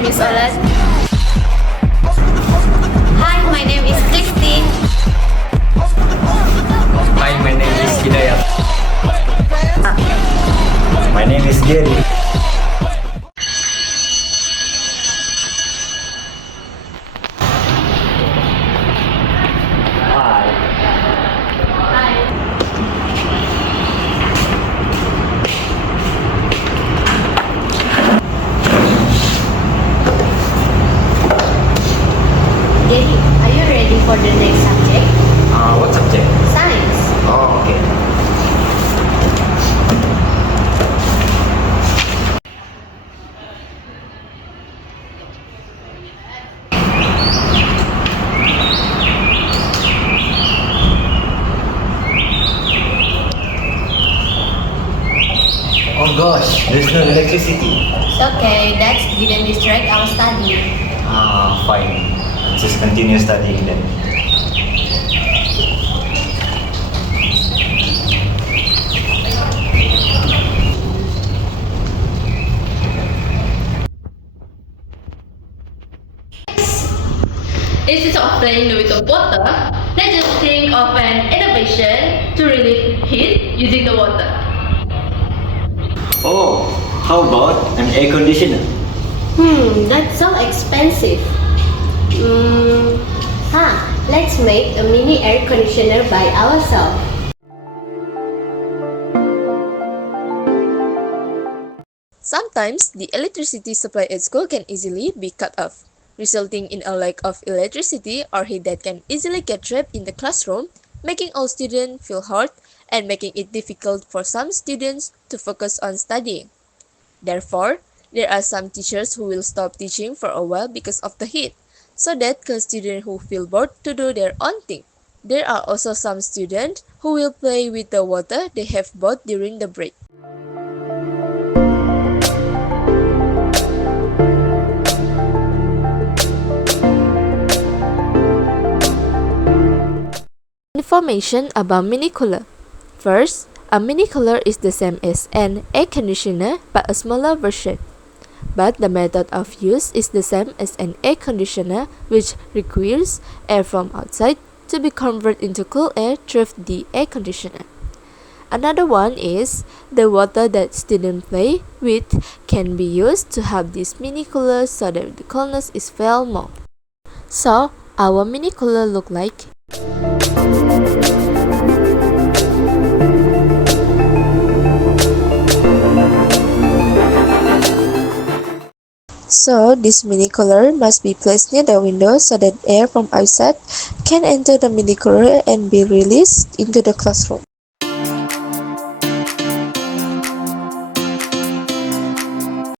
Miss Olet. Hi, my name is Christine. Hi, my name is Hidayat. My name is Gary. Hi. Hi. Gary, are you ready for the next subject? What subject? Science. Oh, okay. Oh gosh, there's no electricity. It's okay, that didn't distract our study. Fine. Just continue studying then. Instead of playing with the water, let's just think of an innovation to relieve heat using the water. Oh, how about an air conditioner? That's so expensive. Let's make a mini air conditioner by ourselves. Sometimes, the electricity supply at school can easily be cut off, resulting in a lack of electricity or heat that can easily get trapped in the classroom, making all students feel hurt and making it difficult for some students to focus on studying. Therefore, there are some teachers who will stop teaching for a while because of the heat, so that students who feel bored to do their own thing. There are also some students who will play with the water they have bought during the break. Information about mini cooler. First, a mini cooler is the same as an air conditioner but a smaller version. But the method of use is the same as an air conditioner, which requires air from outside to be converted into cool air through the air conditioner. Another one is the water that students play with can be used to have this mini cooler so that the coolness is felt more. So, our mini cooler look like. So, this mini cooler must be placed near the window so that air from outside can enter the mini cooler and be released into the classroom.